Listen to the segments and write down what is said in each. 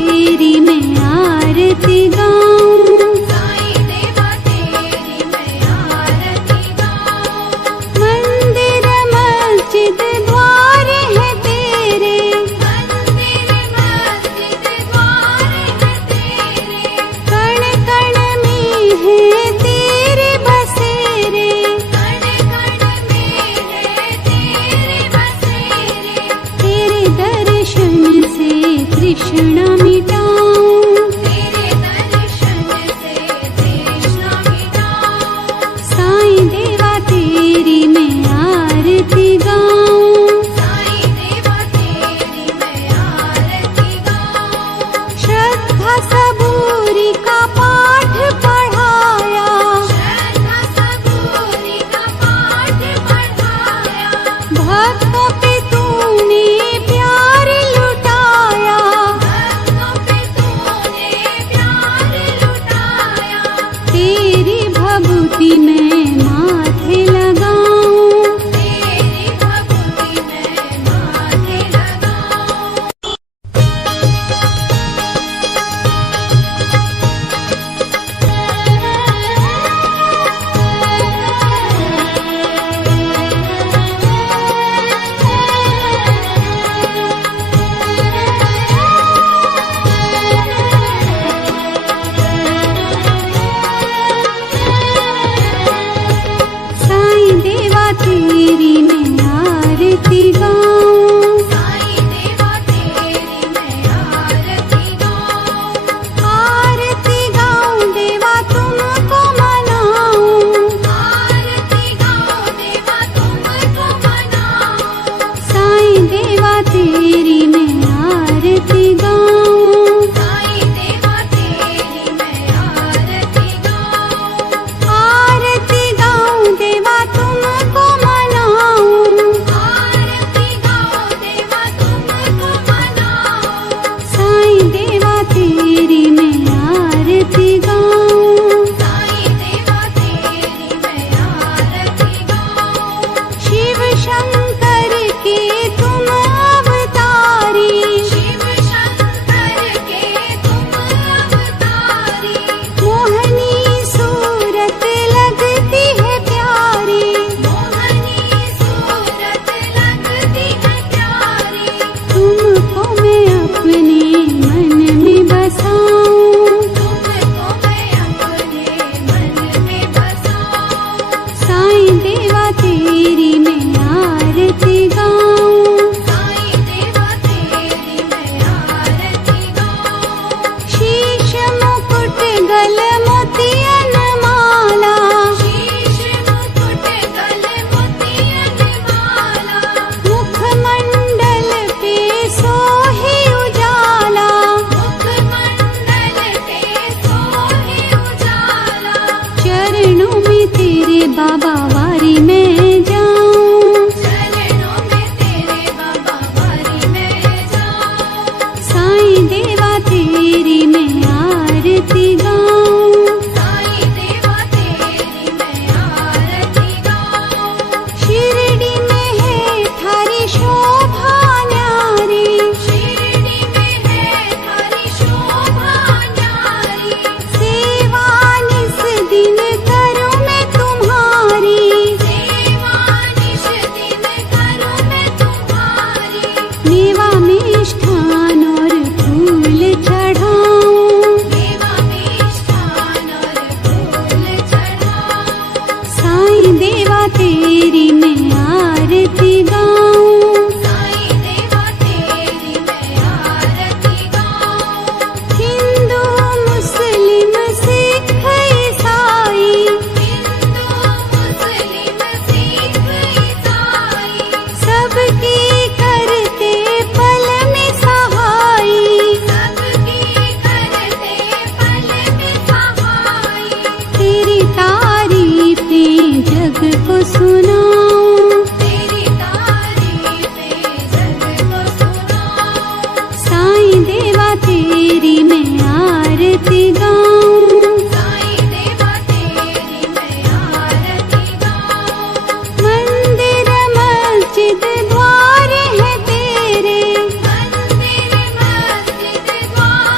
तेरी मैं आरती गाऊं, साईं देवा तेरी मैं आरती गाऊं। मंदिर मस्जिद द्वार है तेरे, मंदिर मस्जिद द्वार है तेरे, कण कण में है तेरे बसेरे, कण कण में है तेरे बसेरे। तेरे दर्शन से तृष्णा मिटाऊं, तेरे दर्शन से तृष्णा मिटाऊं। साईं देवा तेरी मैं आरती गाऊं, साईं देवा तेरी मैं आरती गाऊं। श्रद्धा सबूरी का पाठ पढ़ाया, श्रद्धा सबूरी का पाठ पढ़ाया, भक्तों पे तूने प्यार लुटाया, भक्तों पे तूने प्यार लुटाया। तेरी भभूति मैं माथे लगाऊं, तेरी भक्ति मैं माथे लगाऊं। साईं देवा तेरी मैं आरती गाऊं, साईं देवा तेरी मैं आरती गाऊं। आरती गाऊं देवा तुमको मनाऊं, आरती गाऊं देवा तुमको मनाऊं। साईं देवा तेरी मैं आरती गाऊं, साईं देवा तेरी मैं आरती गाऊं। आरती गाऊं देवा तुमको मनाऊं, आरती गाऊं देवा तुमको मनाऊं। साईं देवा तेरी मैं आरती गाऊं, साईं देवा तेरी मैं आरती गाऊं। शिव शंकर के तुम अवतारी, शिव शंकर के तुम अवतारी, मोहनी सूरत लगती है प्यारी, मोहनी सूरत लगती है प्यारी। तुमको मैं अपने मन में बसाऊं, तुमको मैं अपने मन में बसाऊं। साईं देवा तेरी मैं आरती गाऊं, साईं देवा तेरी मैं आरती गाऊं। शीश मुकुट गल मोतियन माला, शीश मुकुट गल मोतियन माला, मुखमंडल पे सोहे उजाला, मुखमंडल पे सोहे उजाला। चरणों में तेरे बाबा वारी मैं जाऊं, चरणों में तेरे बाबा वारी मैं जाऊं। साईं देवा तेरी मैं आरती गाऊं, साईं देवा तेरी मैं आरती गाऊं। शिरडी में है थारी शोभा न्यारी, शिरडी में है थारी शोभा न्यारी, सेवा निस दिन करूं मैं तुम्हारी, सेवा निश दिन करूं मैं तुम्हारी। मेवा मिष्ठान और फूल चढ़ाऊं, देवा मिष्ठान और फूल चढ़ाऊं। साईं देवा तेरी मैं आरती गाऊं, साईं देवा तेरी मैं आरती गाऊं। हिंदू मुस्लिम सिख ईसाई, हिंदू मुस्लिम सिख ईसाई, सबकी करते पल में सहाई, सबकी करते पल में सहाई। तेरी तारीफें जग को सुनाऊं, तेरी तारीफें जग को सुनाऊं। साईं देवा तेरी मैं आरती गाऊं, साईं देवा तेरी मैं आरती गाऊं। मंदिर मस्जिद द्वार है तेरे, मंदिर मस्जिद द्वार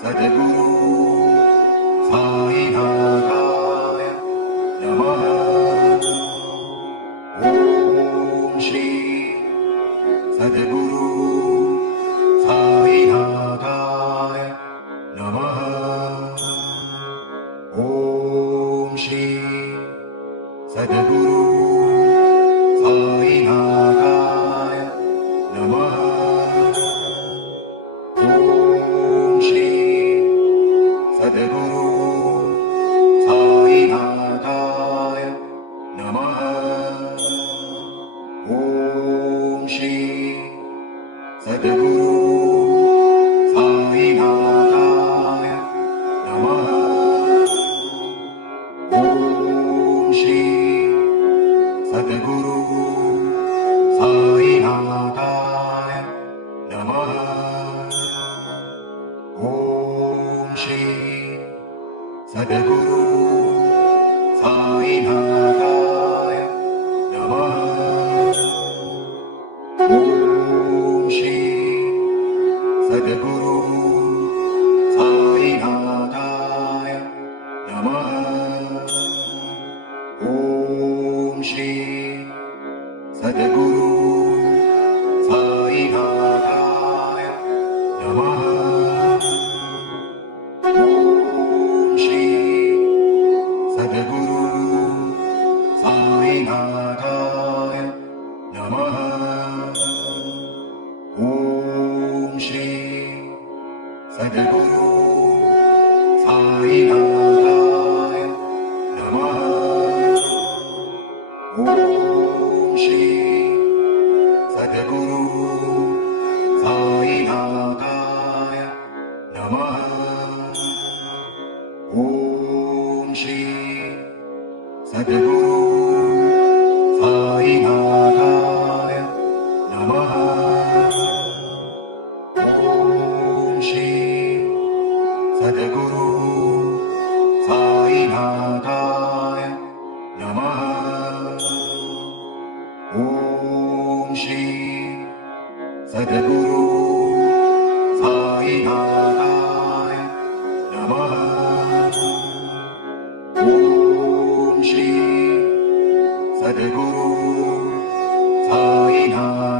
सद्गुरु साईनाथाय नमः। ॐ श्री सद्गुरु साईनाथाय नमः। ॐ श्री सद्गुरु साईनाथाय नमः। ॐ श्री सद्गुरु साईनाथाय नमः। ॐ श्री सद्गुरु साईनाथाय नमः। ॐ श्री सद्गुरु साईनाथाय नमः। ॐ श्री सद्गुरु साईनाथाय नमः। ॐ श्री सद्गुरु साईनाथाय नमः। ॐ श्री सद्गुरु साईनाथाय नमः। ॐ श्री सद्गुरु साईनाथाय नमः। ॐ श्री सद्गुरु साईनाथाय नमः। ॐ श्री सद्गुरु साईनाथाय नमः। ॐ श्री सद्गुरु साईनाथाय नमः। ॐ श्री सद्गुरु साईनाथाय नमः। ॐ श्री सद्गुरु साईनाथाय नमः। ॐ श्री सद्गुरु साईनाथाय